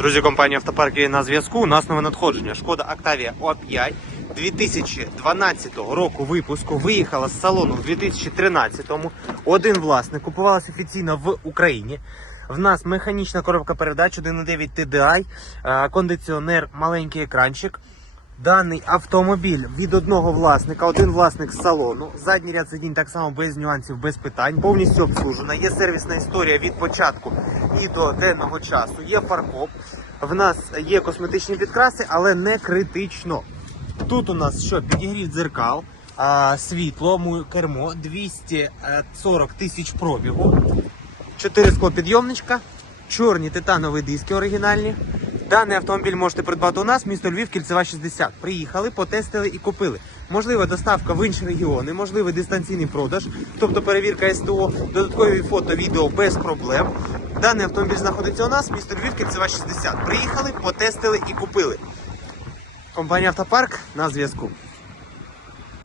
Друзі, компанія Автопарк є на зв'язку. У нас нове надходження. Шкода Octavia O5 2012 року випуску. Виїхала з салону в 2013-му. Один власник купувалась офіційно в Україні. В нас механічна коробка передач 1.9 TDI, кондиціонер, маленький екранчик. Даний автомобіль від одного власника, один власник з салону. Задній ряд сидінь так само без нюансів, без питань. Повністю обслужена. Є сервісна історія від початку і до денного часу. Є фаркоп. В нас є косметичні підкраси, але не критично. Тут у нас що? Підігрів дзеркал, світло, кермо, 240 тисяч пробігу. 4 склопідйомничка, чорні титанові диски оригінальні. Даний автомобіль можете придбати у нас, місто Львів, кільцева 60. Приїхали, потестили і купили. Можлива доставка в інші регіони, можливий дистанційний продаж, тобто перевірка СТО, додаткові фото, відео без проблем. Даний автомобіль знаходиться у нас, місто Львів, кільцева 60. Приїхали, потестили і купили. Компанія Автопарк на зв'язку.